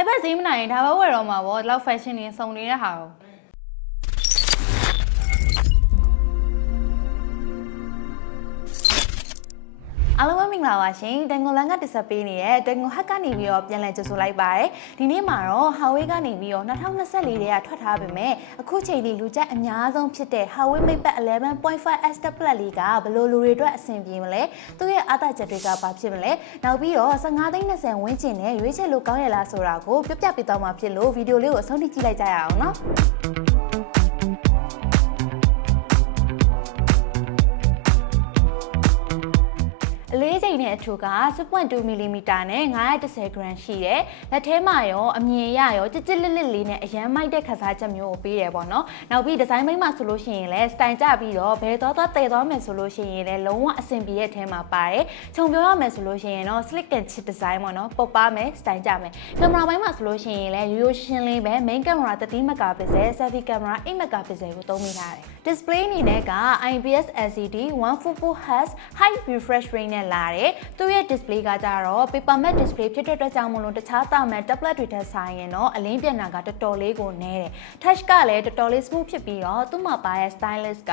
iPad ဈေးမနိုင်ဒါပဲဝယ်တော့မှာပေါ့ဒီလောက် fashion တွေစုံနေတဲ့ဟာကိုအားလုံးပဲမင်္ဂလာပါရှင်တန်ကုန်လန်ကတက်ဆက်ပေးနေတဲ့တန်ကုန်ဟက်ကနေပြီးတော့ပြန်လည်ကြိုဆိုလိုက်ပါတယ်ဒီနေ့မှာတော့ Huawei ကနေပြီးတော့2024ထဲကထွက်ထားပေမဲ့အခုချိန်ထိလူကြိုက်အများဆုံးဖြစ်တဲ့ Huawei MatePad 11.5S Tablet လေးကဘယ်လိုလူတွေအတွက်အဆင်ပြေမလဲသူ့ရဲ့အားသာချက်တွေကဘာဖြစ်မလဲနောက်ပြီးတော့15,000ဝန်းကျင်နဲ့ရွေးချယ်လို့ကောင်းရလားဆိုတာကိုပြပြပေးသွားမှာဖြစ်လို့ဗီဒီယိုလေးကိုအဆုံးထိကြည့်လိုက်ကြရအောင်နော်အလေးချိန်နဲ့အထူက 6.2mm နဲ့910 gram ရှိတယ်။လက်ထဲမှာရောအမြင်ရရောကြစ်ကြစ်လစ်လစ်လေးနဲ့အရန်မိုက်တဲ့ခစားချက်မျိုးကိုပေးတယ်ပေါ့နော်။နောက်ပြီးဒီဇိုင်းမိတ်မှာဆိုလို့ရှိရင်လည်းစတိုင်ကျပြီးတော့ဘယ်တော့တည်သွားမယ်ဆိုလို့ရှိရင်လည်းလုံးဝအဆင်ပြေတဲ့အထဲမှာပါတယ်။ခြုံပြောရမယ်ဆိုလို့ရှိရင်တော့ slick and chip design ပေါ့နော်။ပုတ်ပါမယ်စတိုင်ကျမယ်။ကင်မရာပိုင်းမှာဆိုလို့ရှိရင်လည်းရိုးရိုးရှင်းလင်းပဲ main camera 30 megapixel selfie camera 8 megapixel ကိုသုံးမိထားတယ်။ display အနေနဲ့က IPS LCD 144Hz high refresh rate နဲ့လာတယ်သူရဲ့ display ကကြတော့ paper matte display ဖြစ်တဲ့အတွက်ကြောင့်မလို့တခြားတာမန် tablet တွေထက်ဆိုင်ရင်တော့အလင်းပြန်တာကတော်တော်လေးကိုနည်းတယ် touch ကလည်းတော်တော်လေး smooth ဖြစ်ပြီးတော့သူ့မှာပါတဲ့ stylus က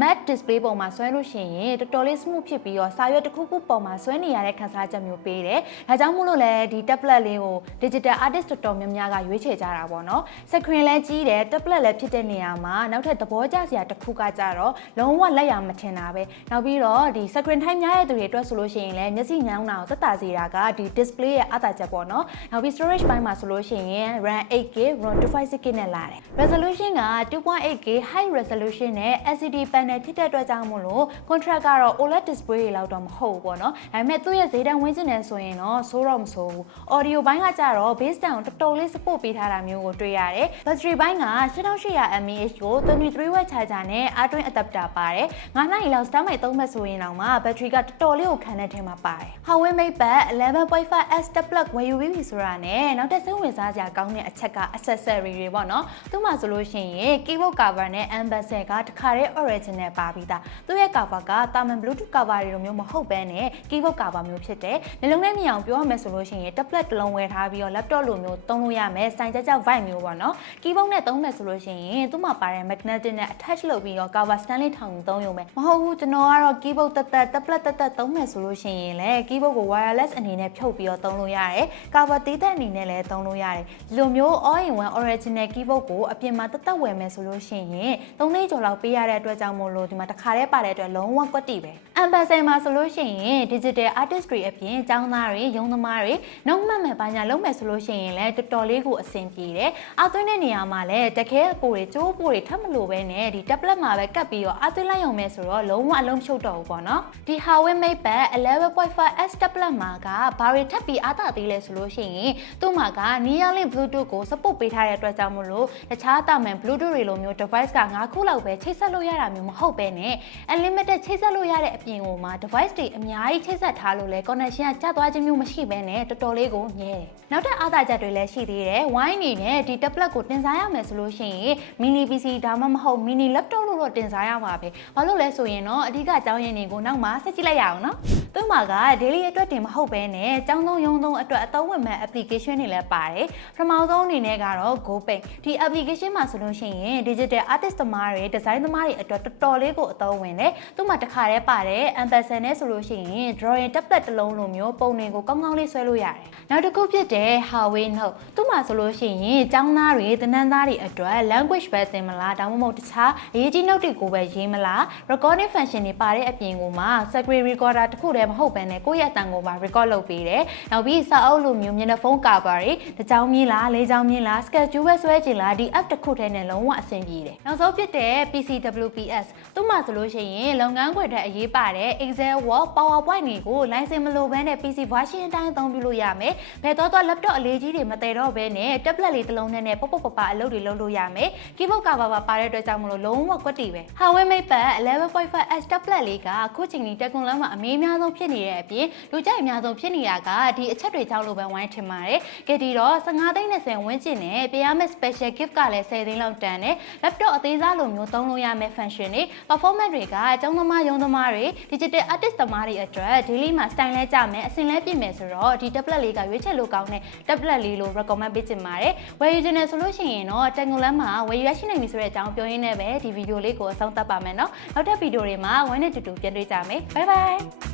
matte display ပုံမှာဆွဲလို့ရှိရင်တော်တော်လေး smooth ဖြစ်ပြီးတော့စာရွက်တစ်ခုခုပုံမှာဆွဲနေရတဲ့ခံစားချက်မျိုးပေးတယ်ဒါကြောင့်မို့လို့လည်းဒီ tablet လေးကို digital artist တော်တော်များများကရွေးချယ်ကြတာပေါ့နော် screen လည်းကြီးတယ် tablet လည်းဖြစ်တဲ့နေရာမှာနောက်ထပ်သဘောကျစရာတစ်ခုကကြတော့လုံးဝလက်ရမထင်တာပဲနောက်ပြီးတော့ဒီ screen time များတဲ့သူတွေအတွက်ဆိုလို့ရှိရင်လည်းမျက်စိညောင်းတာကိုသက်သာစေတာကဒီ display ရဲ့အားသာချက်ပေါ့နော်နောက်ပြီး storage ပိုင်းမှာဆိုလို့ရှိရင် RAM 8GB ROM 256GB နဲ့လာတယ် resolution က 2.8K high resolution နဲ့ LCD panel ဖြစ်တဲ့အတွက်ကြောင့်မို့လို့ contrast ကတော့ OLED display တွေလောက်တော့မဟုတ်ဘူးပေါ့နော်ဒါပေမဲ့သူ့ရဲ့ဈေးတန်းဝန်းကျင်နေဆိုရင်တော့ဆိုးတော့မဆိုးဘူး audio ဘိုင်းကကြတော့ base down တော်တော်လေး support ပေးထားတာမျိုးကိုတွေ့ရတယ် battery ဘိုင်းက 8800 mAh ကို 23W charger နဲ့ R twin adapter ပါတယ်9နာရီလောက် star mode သုံးမဲ့ဆိုရင်တော့မှ battery ကတော်တော်လေးကိုခံတဲ့ထဲမှာပါတယ် Huawei MatePad 11.5S Tablet ဝယ်ယူပြီးပြီဆိုတာနဲ့နောက်ထပ်စိတ်ဝင်စားစရာကောင်းတဲ့အချက်က accessory တွေပေါ့နော်သူ့မှာဆိုလို့ရှိရင် keyboard cover နဲ့ ampersand ကတခါတည်း original ပါပြီးသားသူ့ရဲ့ cover ကတာမန် Bluetooth cover တွေလိုမျိုးမဟုတ်ဘဲနဲ့ keyboard cover မျိုးဖြစ်တယ်နှလုံးထဲမြင်အောင်ပြောရမယ်ဆိုလို့ရှိရင် tablet တစ်လုံးဝယ်ထားပြီးတော့ laptop လိုမျိုးသုံးလို့ရမယ်စတိုင်ကြ vibe မျိုးပေါ့နော် keyboard နဲ့သုံးမယ်ဆိုလို့ရှိရင်သူ့မှာပါတဲ့ magnetic နဲ့ attach လုပ်ပြီးတော့ cover stand လေးထောင်သုံးရုံပဲမဟုတ်ဘူးကျွန်တော်ကတော့ keyboard တက် tablet တက်သုံးမယ်ဆိုလို့ရှိရင်လည်း keyboard ကို wireless အနေနဲ့ဖြုတ်ပြီးတော့သုံးလို့ရတယ် cover သေးတဲ့အနေနဲ့လည်းသုံးလို့ရတယ်ဒီလိုမျိုး all in one original keyboard ကိုအပြင်မှာတက်ဝယ်မယ်ဆိုလို့ရှိရင်3သိန်းကျော်လောက်ပေးရတဲ့အတွက်ကြောင့်မို့လို့ဒီမှာတစ်ခါတည်းပါတဲ့အတွက်လုံးဝကွက်တီပဲ ampersand မှာဆိုလို့ရှိရင် digital artist တွေအပြင်ကျောင်းသားတွေရုံးသမားတွေနှုတ်မှတ်မယ်ဘာညာလုပ်မယ်ဆိုလို့ရှိရင်လည်းတော်တော်လေးကိုအဆင်ပြေတယ်အားသွင်းတဲ့နေရာမှာလည်းတခဲအပိုတွေကျိုးပိုတွေထပ်မလို့ပဲနဲ့ဒီ tablet မှာပဲကပ်ပြီးတော့အားသွင်းလိုက်ရုံပဲဆိုတော့လုံးဝအလုံးရှုပ်တော့ဘူးပေါ့နော်ဒီ Huawei MatePad 11.5S Tablet မှာကဘာတွေထပ်ပြီးအားသာသေးလဲဆိုလို့ရှိရင်သူ့မှာက Neuralink Bluetooth ကို support ပေးထားတဲ့အတွက်ကြောင့်မို့လို့တခြားတာမန် Bluetooth တွေလိုမျိုး device က9ခုလောက်ပဲချိတ်ဆက်လို့ရတာမျိုးမဟုတ်ပဲနဲ့ unlimited ချိတ်ဆက်လို့ရတဲ့အပြင်ကိုမှာ device တွေအများကြီးချိတ်ဆက်ထားလို့လဲ connection ကကျသွားခြင်းမျိုးမရှိပဲနဲ့တော်တော်လေးကိုညဲတယ်နောက်ထပ်အားသာချက်တွေလည်းရှိသေးတယ် wine အနေနဲ့ဒီ tablet ကိုတင်စားရမယ်ဆိုလို့ရှိရင် mini PC ဒါမှမဟုတ် mini laptop လို့တော့တင်စားရမှာပဲဘာလို့လဲဆိုရင်တော့အဓိကအကြောင်းရင်းတွေကိုနောက်မှဆက်ကြည့်လိုက်ရအောင်နော်သူ့မှာက daily အတွက်တင်မဟုတ်ပဲနဲ့ကျောင်းသုံးရုံးသုံးအတွက်အသုံးဝင်မဲ့ application တွေလည်းပါတယ်ပထမဆုံးအနေနဲ့ကတော့ GoPaint ဒီ application မှာဆိုလို့ရှိရင် digital artist သမားတွေ design သမားတွေအတွက်တော်တော်လေးကိုအသုံးဝင်တယ်သူ့မှာတစ်ခါတည်းပါတယ် ampersand နဲ့ဆိုလို့ရှိရင် drawing tablet တစ်လုံးလိုမျိုးပုံတွေကိုကောင်းကောင်းလေးဆွဲလို့ရတယ်နောက်တစ်ခုဖြစ်တဲ့ Huawei Note သူ့မှာဆိုလို့ရှိရင်ကျောင်းသားတွေသင်တန်းသားတွေအတွက် language ပဲသင်မလားဒါမှမဟုတ်တခြားအရေးကြီး note တွေကိုပဲရေးမလား recording function တွေပါတဲ့အပြင်ကိုမှ screen recorder တစ်ခုတည်းမဟုတ်ဘဲနဲ့ကိုယ့်ရဲ့အတန်ကိုပါ record လုပ်ပေးတယ်နောက်ပြီးစာအုပ်လိုမျိုးမျက်နှာဖုံး cover တွေတစ်ချောင်းမြည်လားလေးချောင်းမြည်လား schedule ပဲဆွဲချင်လားဒီ app တစ်ခုတည်းနဲ့လုံးဝအဆင်ပြေတယ်နောက်ဆုံးဖြစ်တဲ့ PCWPS သူ့မှာဆိုလို့ရှိရင်လုပ်ငန်းခွင်တဲ့အရေးပါတဲ့ Excel Word PowerPoint တွေကို license မလိုဘဲနဲ့ PC version အတိုင်းအသုံးပြုလို့ရမယ်ဘယ်တော့ laptop အလေးကြီးတွေမတည်တော့ဘဲနဲ့ tablet လေးတစ်လုံးနဲ့ပေါ့ပေါ့ပပအလုပ်တွေလုပ်လို့ရမယ် keyboard cover ပါတဲ့အတွက်ကြောင့်မလို့လုံး လုံးဝကွက်တီပဲ Huawei Mate 11.5S tablet လေးကအခုချိန်ဒီတက်ကွန်လမ်းမှာအမေးအများဆုံးဖြစ်နေတဲ့အပြင်လူကြိုက်အများဆုံးဖြစ်နေတာကဒီအချက်တွေကြောင့်လို့ပဲဝိုင်းထင်ပါတယ်ကဲဒီတော့15သိန်း20ဝန်းကျင်နဲ့ပေးရမယ့် special gift ကလည်း10သိန်းလောက်တန်တယ် laptop အသေးစားလိုမျိုးသုံးလို့ရမယ့် function တွေ performance တွေကအကြောင်းသမားရုံးသမားတွေ digital artist သမားတွေအတွက် daily မှာ style လဲကြမယ်အဆင်လဲပြည့်မယ်ဆိုတော့ဒီ tablet လေးကရွေးချယ်လို့ကောင်းတဲ့ tablet လေးလို့ recommend ပေးချင်ပါတယ်ဝယ်ယူချင်တယ်ဆိုလို့ရှိရင်တော့တက်ကွန်လမ်းမှာဝယ်ယူရရှိနိုင်ပြီဆိုတဲ့အကြောင်းပြောရင်းနဲ့ပဲဒီဗီဒီယိုလေးကိုအဆုံးသတ်ပါမယ်နော်နောက်ထပ်ဗီဒီယိုတွေမှာဝိုင်းနဲ့တူတူပြန်တွေ့ကြမယ် bye bye